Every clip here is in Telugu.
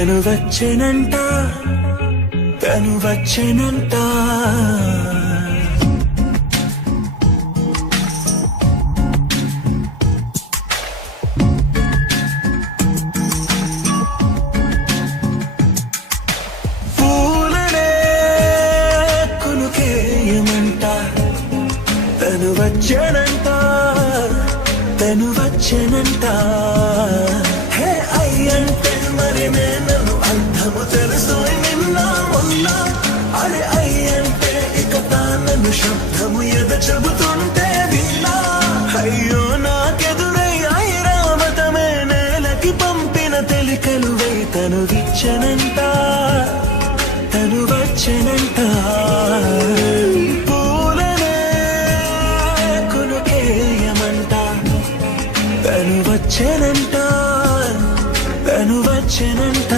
తను వచ్చెనంట తను వచ్చెనంట పూలనే కునుకేయమంట తను వచ్చెనంట తను వచ్చెనంట హే అయ్యంటే మరి నేను అర్థము తెలుసు నిన్న మొన్న అరే అయ్యంటే ఇక తానను శబ్దము ఎద చెబుతుంటే విన్నా అయ్యో నాకెదురై ఐరావతమే నేలకి పంపిన తెలికలువై తను విచ్చనంట తను వచ్చెనంట పూలనే కునుకేయమంట తను వచ్చెనంట తను వచ్చెనంట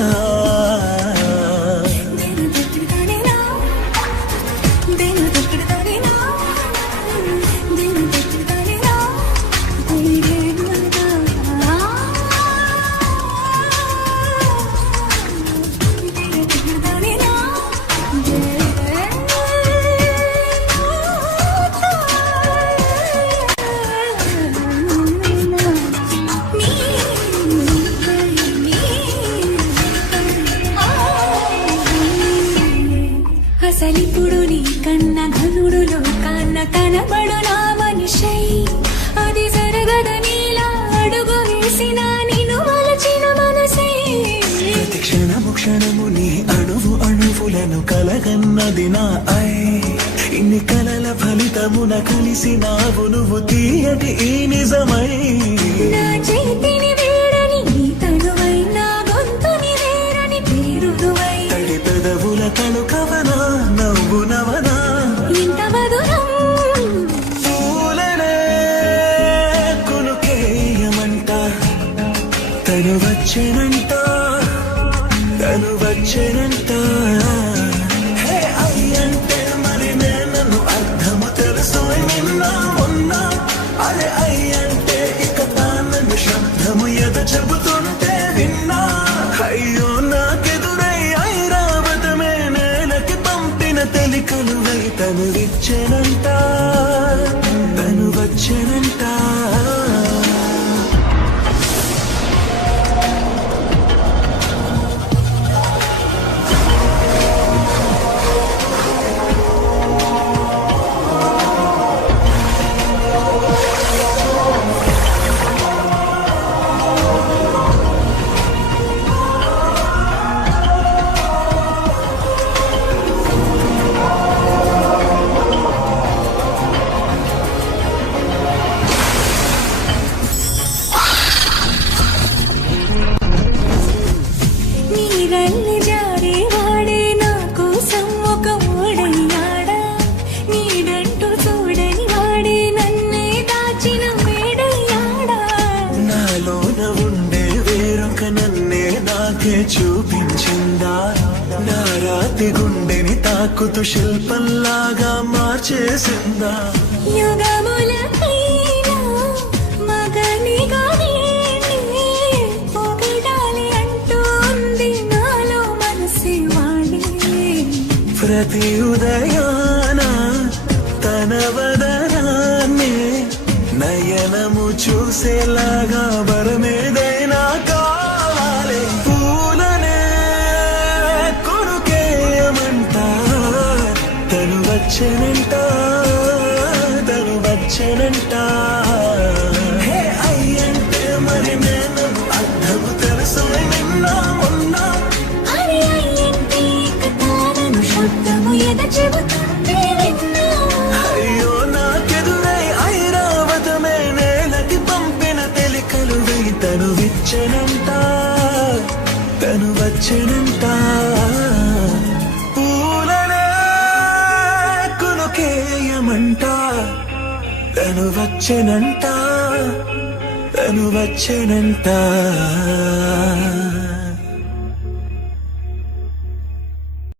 అసలిప్పుడు నీ కన్న ఘనుడులో కన్న కనబడు నా మనిషై అది జరగదనిలా అడుగు వేసిన నిన్ను మలచిన మనసై ప్రతి క్షణము క్షణము నీ అణువు అణువులను కలగన్నది నా ఐ ఇన్ని కలల ఫలితమున కలిసినావు నువ్వు తీయటి ఈ నిజమై నా చేతిని వేడని నీ తనువై నా గొంతుని వేరని పేరునువై తడి పెదవుల తణుకవనా నవ్వునవనా ఇంత మధురం పూలనే కునుకేయమంట తను వచ్చెనంట తను వచ్చెనంట హే అయ్యంటే మరి నేను అర్థము తెలుసు నిన్న మొన్న అరే అయ్యంటే ఇక తానను శబ్దము ఎద చెబుతుంటే విన్నా అయ్యో నాకెదురై ఐరావతమే నేలకి పంపిన తెలికలువై తను విచ్చెనంట తను వచ్చెనంట నీరల్లి జారే వాడే నా కోసం ఒక ఓడయ్యాడా నీడంటూ చూడని వాడే నన్నే దాచిన మేడయ్యాడా నాలోన ఉండే వేరొక నన్నే నాకే చూపించిందా నా రాతి గుండెని తాకుతూ శిల్పంలాగా మార్చేసిందా యుగములకైనా మగనిగా నేనే పొగడాలి అంటూంది నాలో మనసే వాడే ప్రతి ఉదయాన తన వదనాన్నే నయనము చూసేలాగా వరమేదైనా కావాలి పూలనే కొనుకేయమంట తను వచ్చెనంట తను వచ్చెనంట హే అయ్యంటే మరి నేను అర్థము తెలుసు నిన్న మొన్న అరే అయ్యంటే ఇక తానను శబ్దము ఎద చెబుతుంటే విన్నా అయ్యో నాకెదురై ఐరావతమే నేలకి పంపిన తెలికలువై తను విచ్చెనంట తను వచ్చెనంట పూలనే కునుకేయమంట తను వచ్చెనంట తను వచ్చెనంట